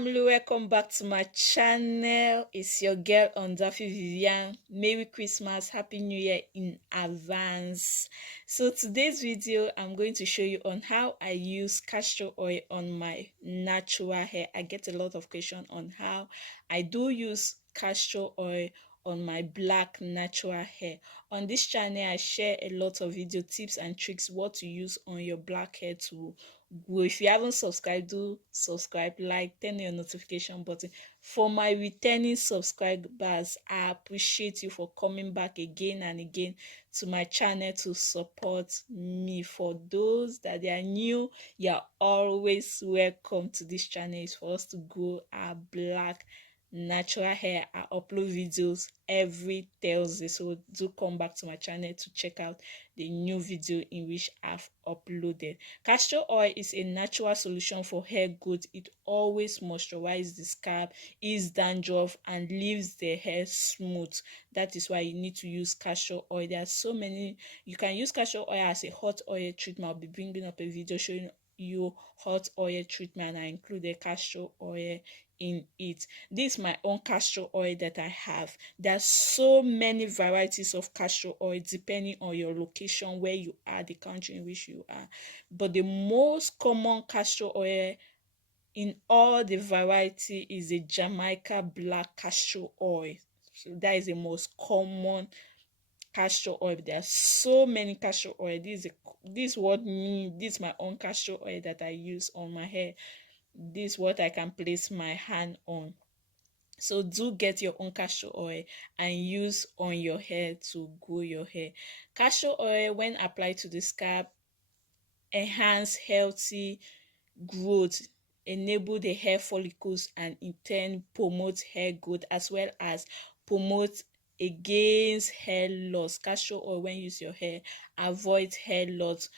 family, welcome back to my channel. It's your girl Ondafi Vivian. Merry Christmas, Happy New Year in advance. So today's video, I'm going to show you on how I use castor oil on my natural hair. I get a lot of questions on how I do use castor oil on my black natural hair. On this channel, I share a lot of video tips and tricks what to use on your black hair to go. If you haven't subscribed, do subscribe, like, turn on your notification button. For my returning subscribers, I appreciate you for coming back again and again to my channel to support me. For those that they are new, you're always welcome to this channel. It's for us to grow our black natural hair. I upload videos every Thursday, so do come back to my channel to check out the new video in which I've uploaded. Castor oil is a natural solution for hair growth. It always moisturizes the scalp, eases dandruff, and leaves the hair smooth. That is why you need to use castor oil. There are so many. You can use castor oil as a hot oil treatment. I'll be bringing up a video showing you hot oil treatment, and I include the castor oil in it. This is my own castor oil that I have. There are so many varieties of castor oil depending on your location, where you are, the country in which you are. But the most common castor oil in all the variety is the Jamaica black castor oil. So that is the most common castor oil. There are so many castor oil. This is my own castor oil that I use on my hair. This is what I can place my hand on. So do get your own castor oil and use on your hair to grow your hair. Castor oil, when applied to the scalp, enhance healthy growth, enable the hair follicles, and in turn promote hair growth, as well as promote against hair loss. Castor oil, when you use your hair, avoid hair loss,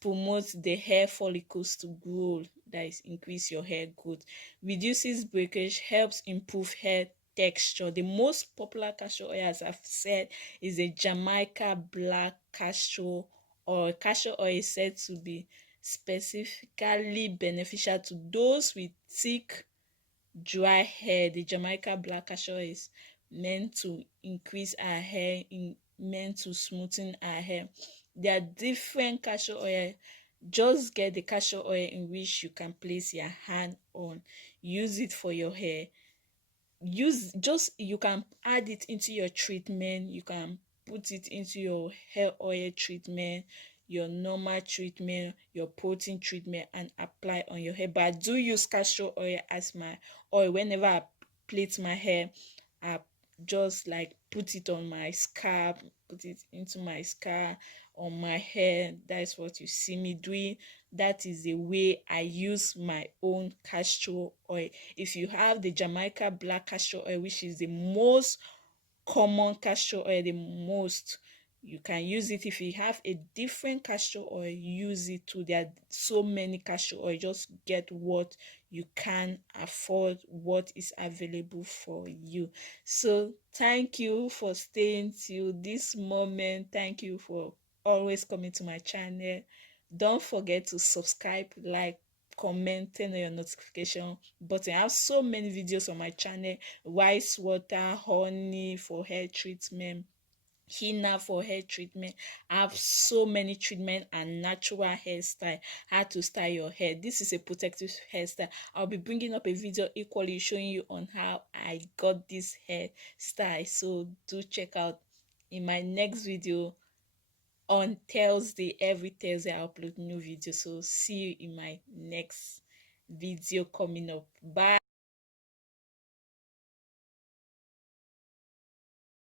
promotes the hair follicles to grow, that is, increase your hair growth, reduces breakage, helps improve hair texture. The most popular castor oil, as I've said, is the Jamaica black castor oil. Castor oil is said to be specifically beneficial to those with thick, dry hair. The Jamaica black castor oil is meant to increase our hair, meant to smoothen our hair. There are different castor oil. Just get the castor oil in which you can place your hand on. Use it for your hair. You can add it into your treatment. You can put it into your hair oil treatment, your normal treatment, your protein treatment, and apply on your hair. But I do use castor oil as my oil. Whenever I plait my hair, I just like put it on my scalp, put it into my scalp, on my hair. That is what you see me doing. That is the way I use my own castor oil. If you have the Jamaica black castor oil, which is the most common castor oil, you can use it. If you have a different castor oil, use it too. There are so many castor oil. Just get what you can afford, what is available for you. So thank you for staying till this moment. Thank you for always coming to my channel. Don't forget to subscribe, like, comment, turn on your notification button. I have so many videos on my channel: rice water, honey for hair treatment, henna for hair treatment. I have so many treatment and natural hairstyle, how to style your hair. This is a protective hairstyle. I'll be bringing up a video equally showing you on how I got this hairstyle, so do check out in my next video. On Thursday, every Thursday I upload new videos, so see you in my next video coming up. Bye.